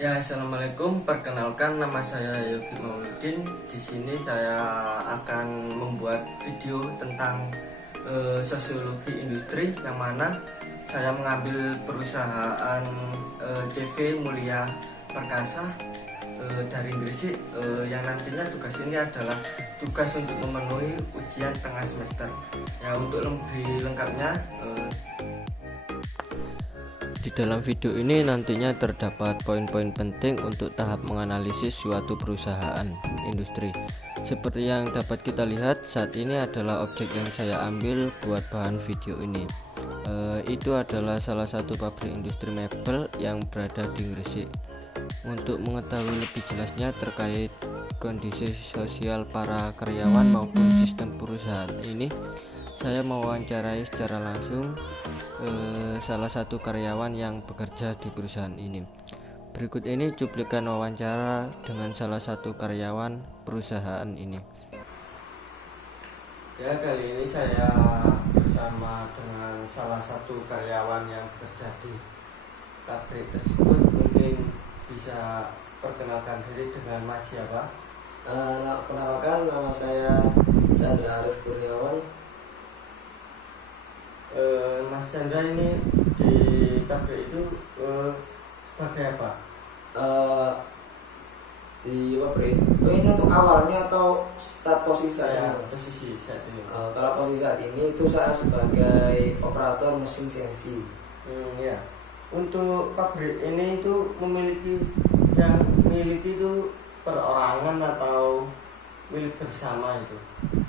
Ya, assalamualaikum. Perkenalkan, nama saya Yogi Mauludin. Di sini saya akan membuat video tentang sosiologi industri, yang mana saya mengambil perusahaan CV Mulia Perkasa dari Gresik, yang nantinya tugas ini adalah tugas untuk memenuhi ujian tengah semester. Ya, untuk lebih lengkapnya, Di dalam video ini nantinya terdapat poin-poin penting untuk tahap menganalisis suatu perusahaan industri. Seperti yang dapat kita lihat, saat ini adalah objek yang saya ambil buat bahan video ini. Itu adalah salah satu pabrik industri mebel yang berada di Gresik. Untuk mengetahui lebih jelasnya terkait kondisi sosial para karyawan maupun sistem perusahaan ini, saya mewawancarai secara langsung salah satu karyawan yang bekerja di perusahaan ini. Berikut ini cuplikan wawancara dengan salah satu karyawan perusahaan ini. ya, kali ini saya bersama dengan salah satu karyawan yang bekerja di pabrik tersebut. Mungkin bisa perkenalkan diri dengan Mas siapa? Perkenalkan, nama saya Chandra Arif Kurniawan. Mas Chandra ini di pabrik itu sebagai apa? Eh, di pabrik ini untuk awalnya atau start posisi saya? Posisi saat ini. Kalau posisi saat ini itu saya sebagai operator mesin CNC. Ya. Untuk pabrik ini itu yang memiliki itu perorangan atau milik bersama itu?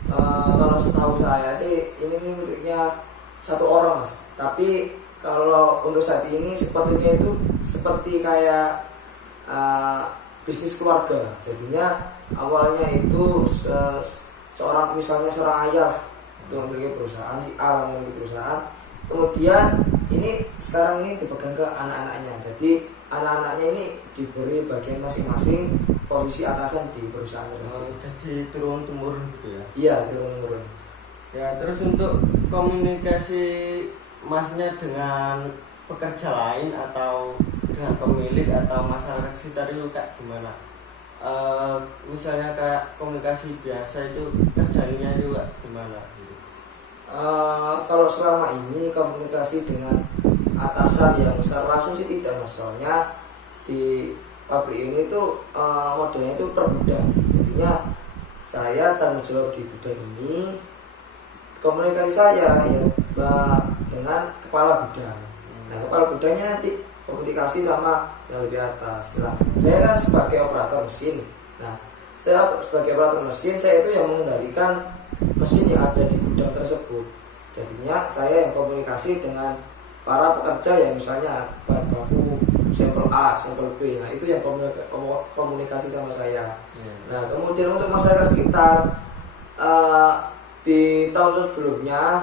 Kalau setahu saya sih ini miliknya satu orang, Mas. Tapi kalau untuk saat ini sepertinya itu seperti kayak bisnis keluarga. Jadinya awalnya itu seorang ayah itu memiliki perusahaan, si A memiliki perusahaan. Kemudian sekarang ini dipegang ke anak-anaknya. Jadi anak-anaknya ini diberi bagian masing-masing posisi atasan di perusahaan tersebut. Jadi turun temurun gitu ya? Iya, turun temurun. Ya, terus untuk komunikasi Masnya dengan pekerja lain atau dengan pemilik atau masyarakat sekitar itu kayak gimana? Misalnya kayak komunikasi biasa itu terjalinnya juga gimana? Kalau selama ini komunikasi dengan atasan yang secara langsung sih tidak, masalahnya di pabrik ini tuh modelnya itu per gudang. Jadinya saya tanggung jawab di gudang ini. Komunikasi saya ya dengan kepala gudang. Nah, kepala gudangnya nanti komunikasi sama yang lebih atas. Nah, saya kan sebagai operator mesin. Nah, saya sebagai operator mesin, saya itu yang mengendalikan mesin yang ada di gudang tersebut. Jadinya saya yang komunikasi dengan para pekerja yang misalnya bahan baku sampel A, sampel B. Nah, itu yang komunikasi sama saya. Nah, kemudian untuk masyarakat sekitar, di tahun sebelumnya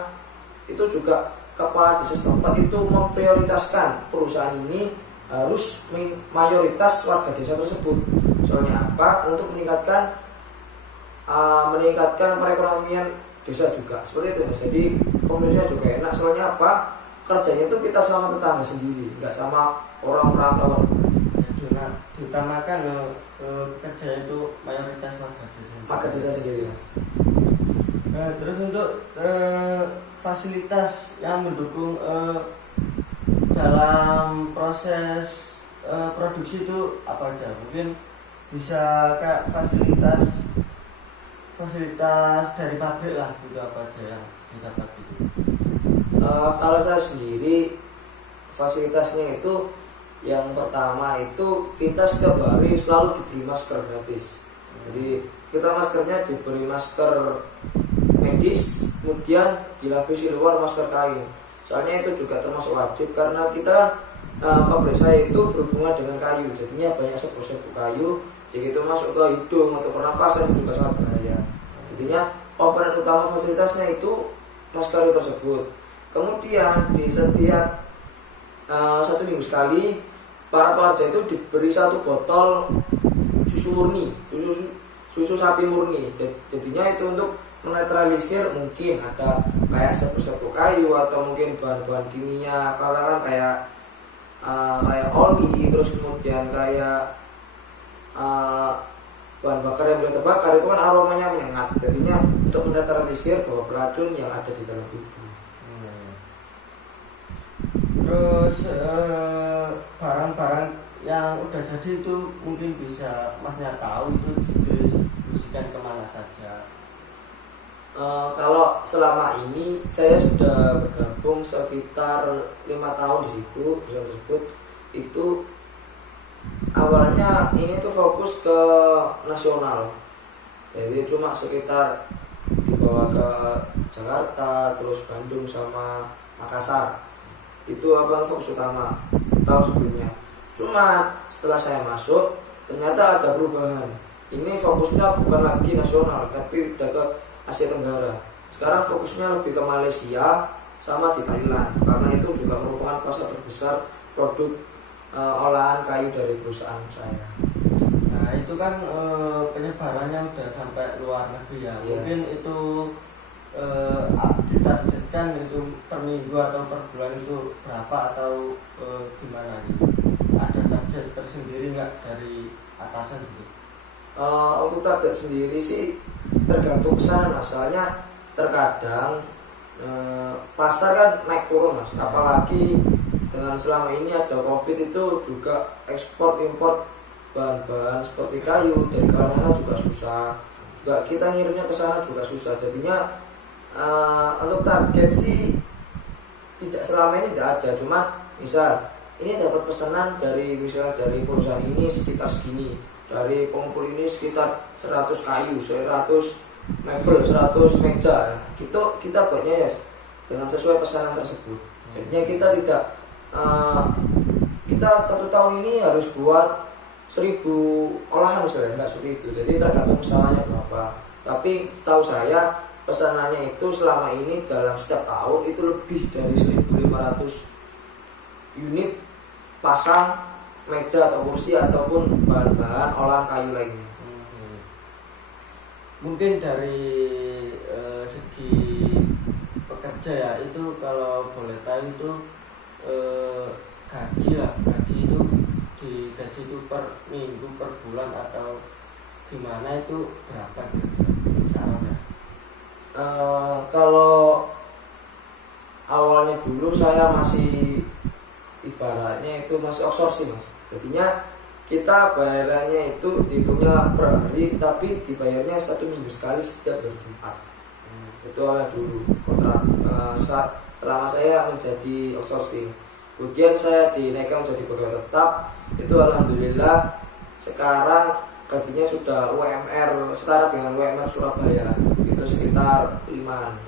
itu juga kepala desa setempat itu memprioritaskan perusahaan ini harus mayoritas warga desa tersebut. Soalnya apa? Untuk meningkatkan perekonomian desa juga. Seperti itu, Mas. Jadi komunikasinya juga enak. Soalnya apa? Kerjanya itu kita sama tetangga sendiri, nggak sama orang perantauan. Ya, diutamakan kerja itu mayoritas warga desa sendiri, Mas. Terus untuk fasilitas yang mendukung dalam proses produksi itu apa aja? Mungkin bisa kayak fasilitas dari pabrik lah, gitu, apa aja yang didapat gitu. Kalau saya sendiri fasilitasnya itu yang pertama itu kita setiap hari selalu diberi masker gratis. Jadi kita maskernya diberi masker medis, kemudian dilapisi luar masker kain. Soalnya itu juga termasuk wajib karena kita pabrik saya itu berhubungan dengan kayu, jadinya banyak serbuk-serbuk kayu. Jika itu masuk ke hidung atau pernafasan juga sangat bahaya. Jadinya komponen utama fasilitasnya itu masker tersebut. Kemudian di setiap 1 minggu sekali para pekerja itu diberi 1 botol susu murni, susu sapi murni. Jadinya itu untuk menetralisir mungkin ada kayak serbuk-serbuk kayu atau mungkin bahan-bahan kimia, kalau kan kayak kayak oli, terus kemudian kayak bahan bakar yang boleh terbakar, itu kan aromanya menyengat, jadinya untuk menetralisir bahwa beracun yang ada di dalam itu. Terus barang-barang yang udah jadi itu mungkin bisa masnya tahu itu didistribusikan kemana saja? Kalau selama ini saya sudah bergabung sekitar 5 tahun di situ, perusahaan tersebut itu awalnya ini tuh fokus ke nasional, jadi cuma sekitar dibawa ke Jakarta, terus Bandung sama Makassar, itu abang fokus utama tahun sebelumnya. Cuma setelah saya masuk ternyata ada perubahan, ini fokusnya bukan lagi nasional tapi udah ke Asia Tenggara. Sekarang fokusnya lebih ke Malaysia sama di Thailand, karena itu juga merupakan pasar terbesar produk olahan kayu dari perusahaan saya. Nah itu kan penyebarannya udah sampai luar negeri ya. Mungkin itu ditargetkan itu per minggu atau per bulan itu berapa atau gimana nih? Ada target tersendiri nggak dari atasan gitu? Untuk target sendiri sih tergantung pesanan, soalnya terkadang pasar kan naik turun mas, apalagi dengan selama ini ada COVID itu juga ekspor impor bahan-bahan seperti kayu dari mana juga susah, juga kita ngirimnya ke sana juga susah, jadinya untuk target sih tidak selama ini tidak ada, cuma misal ini dapat pesanan dari misal dari perusahaan ini sekitar segini, dari pengepul ini sekitar 100 kayu, 100 mebel, 100 meja, gitu kita buatnya ya dengan sesuai pesanan tersebut. Jadinya kita tidak kita 1 tahun ini harus buat 1000 olahan misalnya, enggak seperti itu. Jadi tergantung pesanannya berapa. Tapi setahu saya pesanannya itu selama ini dalam setiap tahun itu lebih dari 1500 unit pasang meja atau kursi ataupun bahan-bahan olahan kayu lainnya. Mungkin dari segi pekerja ya, itu kalau boleh tahu itu gaji itu digaji itu per minggu, per bulan atau gimana, itu berapa kisarannya? Kalau awalnya dulu saya masih ibaratnya itu masih outsourcing mas, jadinya kita bayarannya itu dihitungnya per hari, tapi dibayarnya 1 minggu sekali setiap hari Jumat. Itu awalnya dulu kontrak selama saya menjadi outsourcing. Kemudian saya dinaikkan menjadi pegawai tetap, itu alhamdulillah sekarang gajinya sudah UMR setara dengan UMR Surabaya, itu sekitar 5-an.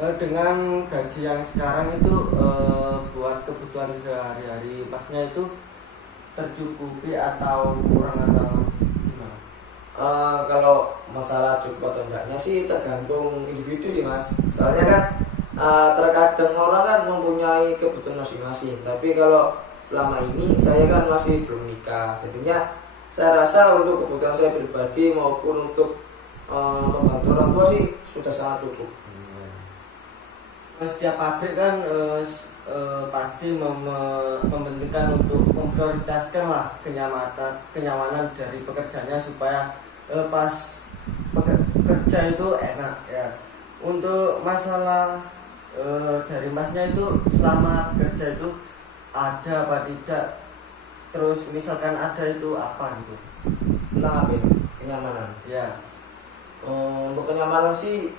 Dengan gaji yang sekarang itu buat kebutuhan sehari-hari masnya itu tercukupi atau kurang atau gimana? Kalau masalah cukup atau enggaknya sih tergantung individu sih mas. Soalnya kan terkadang orang kan mempunyai kebutuhan masing-masing. Tapi kalau selama ini saya kan masih belum nikah, jadinya saya rasa untuk kebutuhan saya pribadi maupun untuk membantu orang tua sih sudah sangat cukup. Setiap pabrik kan pasti mementingkan untuk memprioritaskan lah kenyamanan dari pekerjanya supaya pas bekerja itu enak ya. Untuk masalah dari masnya itu selama bekerja itu ada apa tidak, terus misalkan ada itu apa gitu? Tentang apa ini? Kenyamanan Ya. untuk kenyamanan sih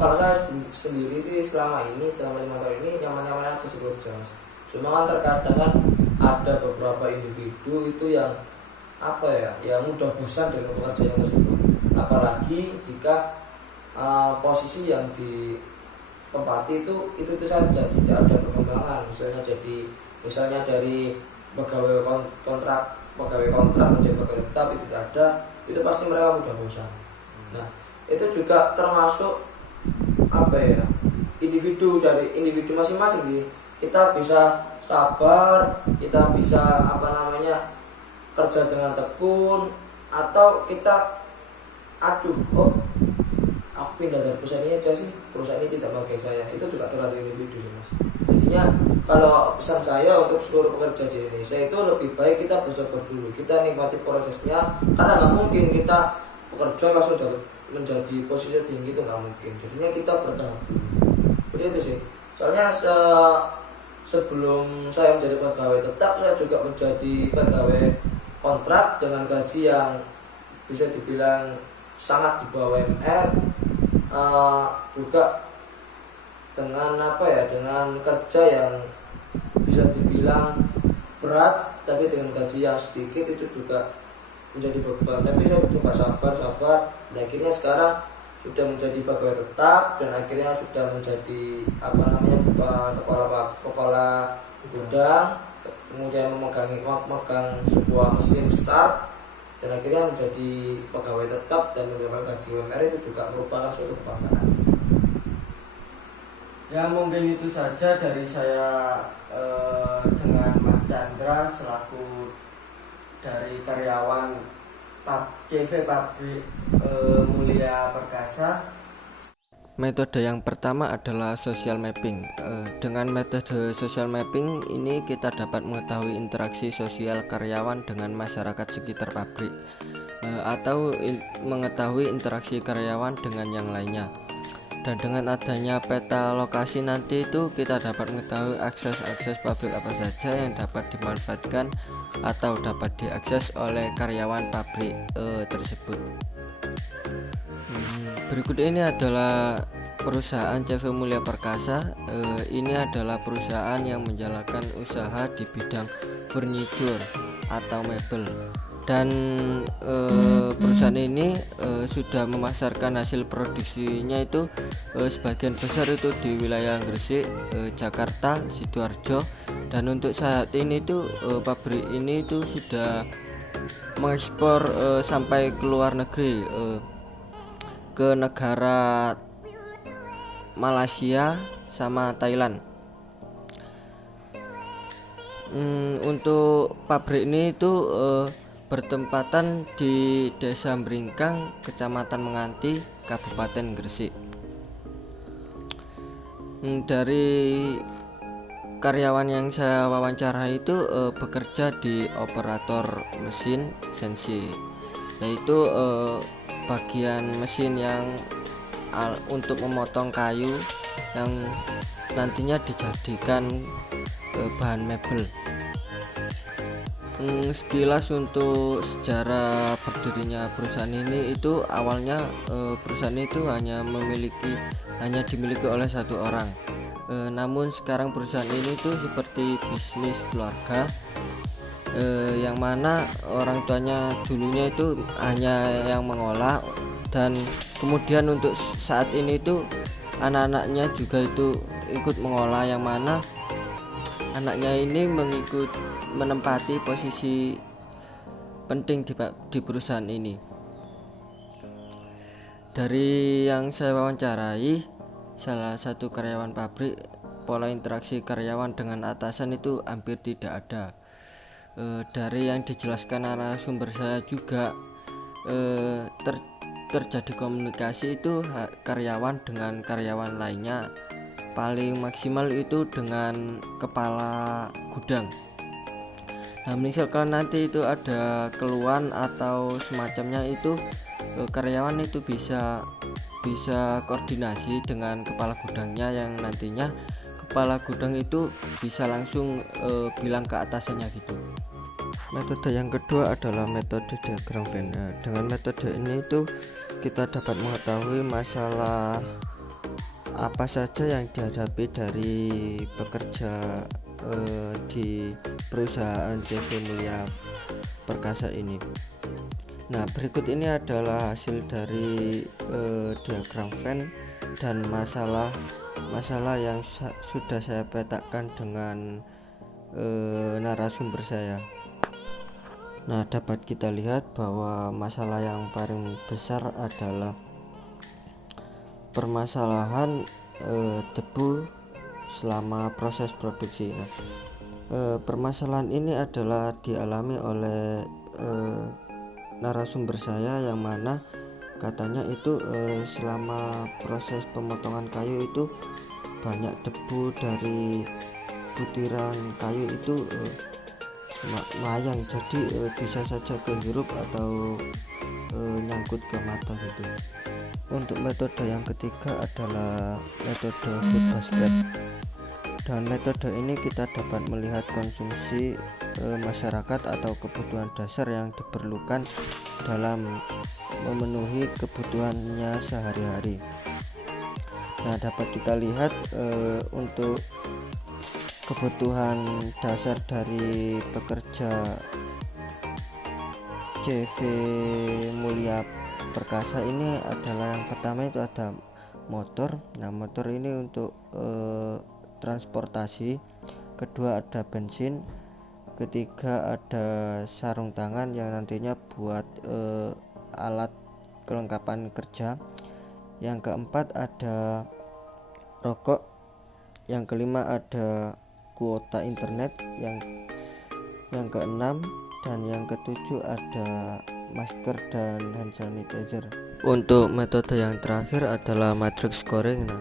kalau saya sendiri sih selama 5 tahun ini nyaman-nyaman aja sih kerja mas. Cuma kan terkadang kan ada beberapa individu itu yang apa ya, yang mudah bosan dengan pekerjaan tersebut, apalagi jika posisi yang ditempati itu saja, tidak ada perkembangan, misalnya dari pegawai kontrak menjadi pegawai tetap itu tidak ada, itu pasti mereka mudah bosan. Nah itu juga termasuk apa ya, individu masing-masing sih. Kita bisa sabar, kita bisa kerja dengan tekun, atau kita acuh, oh aku pindah dari perusahaan ini aja sih, perusahaan ini tidak pakai saya, itu juga terlalu individu sih mas. Jadinya kalau pesan saya untuk seluruh pekerja di Indonesia itu lebih baik kita bersabar dulu, kita nikmati prosesnya, karena nggak mungkin kita bekerja langsung menjadi posisi tinggi, itu nggak mungkin. Jadinya kita bertahap dulu, seperti itu sih. Soalnya sebelum saya menjadi pegawai tetap, saya juga menjadi pegawai kontrak dengan gaji yang bisa dibilang sangat di bawah UMR, juga dengan dengan kerja yang bisa dibilang berat tapi dengan gaji yang sedikit, itu juga menjadi beban. Tapi saya coba sabar dan akhirnya sekarang sudah menjadi pegawai tetap dan akhirnya sudah menjadi kepala gudang, kemudian memegang sebuah mesin besar dan akhirnya menjadi pegawai tetap dan mendapatkan gaji UMR, itu juga merupakan suatu kebanggaan. Ya mungkin itu saja dari saya dengan Mas Chandra selaku dari karyawan CV Pabrik Mulia Perkasa. Metode yang pertama adalah social mapping. Dengan metode social mapping ini kita dapat mengetahui interaksi sosial karyawan dengan masyarakat sekitar pabrik, atau mengetahui interaksi karyawan dengan yang lainnya. Dan dengan adanya peta lokasi nanti itu kita dapat mengetahui akses pabrik apa saja yang dapat dimanfaatkan atau dapat diakses oleh karyawan pabrik tersebut. Berikut ini adalah perusahaan CV Mulia Perkasa. Ini adalah perusahaan yang menjalankan usaha di bidang furniture atau mebel, dan perusahaan ini sudah memasarkan hasil produksinya itu sebagian besar itu di wilayah Gresik, Jakarta, Sidoarjo, dan untuk saat ini itu pabrik ini itu sudah mengekspor sampai ke luar negeri, ke negara Malaysia sama Thailand. Untuk pabrik ini itu bertempatan di Desa Bringkang, Kecamatan Menganti, Kabupaten Gresik. Dari karyawan yang saya wawancara itu bekerja di operator mesin CNC, yaitu bagian mesin yang untuk memotong kayu yang nantinya dijadikan bahan mebel. Sekilas untuk sejarah berdirinya perusahaan ini, itu awalnya perusahaan itu hanya dimiliki oleh satu orang. Namun sekarang perusahaan ini tuh seperti bisnis keluarga, yang mana orang tuanya dulunya itu hanya yang mengolah, dan kemudian untuk saat ini itu anak-anaknya juga itu ikut mengolah, yang mana anaknya ini menempati posisi penting di perusahaan ini. Dari yang saya wawancarai, salah satu karyawan pabrik, pola interaksi karyawan dengan atasan itu hampir tidak ada. Dari yang dijelaskan narasumber saya juga terjadi komunikasi itu karyawan dengan karyawan lainnya, paling maksimal itu dengan kepala gudang. Nah, misalkan nanti itu ada keluhan atau semacamnya, itu karyawan itu bisa koordinasi dengan kepala gudangnya, yang nantinya kepala gudang itu bisa langsung bilang ke atasannya gitu. Metode yang kedua adalah metode diagram Venn. Dengan metode ini itu kita dapat mengetahui masalah apa saja yang dihadapi dari pekerja di perusahaan CV Mulia Perkasa ini. Nah, berikut ini adalah hasil dari diagram Venn dan masalah yang sudah saya petakan dengan narasumber saya. Nah, dapat kita lihat bahwa masalah yang paling besar adalah permasalahan debu selama proses produksi. Nah, permasalahan ini adalah dialami oleh narasumber saya, yang mana Katanya itu selama proses pemotongan kayu itu banyak debu dari butiran kayu itu melayang, jadi bisa saja kehirup atau nyangkut ke mata gitu. Untuk metode yang ketiga adalah metode food basket. Dan metode ini kita dapat melihat konsumsi masyarakat atau kebutuhan dasar yang diperlukan dalam memenuhi kebutuhannya sehari-hari. Nah, dapat kita lihat untuk kebutuhan dasar dari pekerja CV Mulia Perkasa ini adalah yang pertama itu ada motor. Nah, motor ini untuk transportasi, kedua ada bensin, ketiga ada sarung tangan yang nantinya buat alat kelengkapan kerja, yang keempat ada rokok, yang kelima ada kuota internet, yang keenam dan yang ketujuh ada masker dan hand sanitizer. Untuk metode yang terakhir adalah matrix scoring. Nah,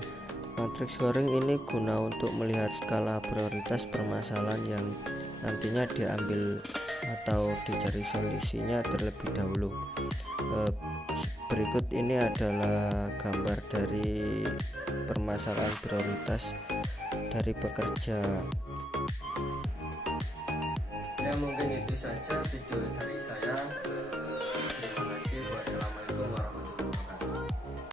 matrix scoring ini guna untuk melihat skala prioritas permasalahan yang nantinya diambil atau dicari solusinya terlebih dahulu. Berikut ini adalah gambar dari permasalahan prioritas dari pekerja. Ya, mungkin itu saja video dari saya.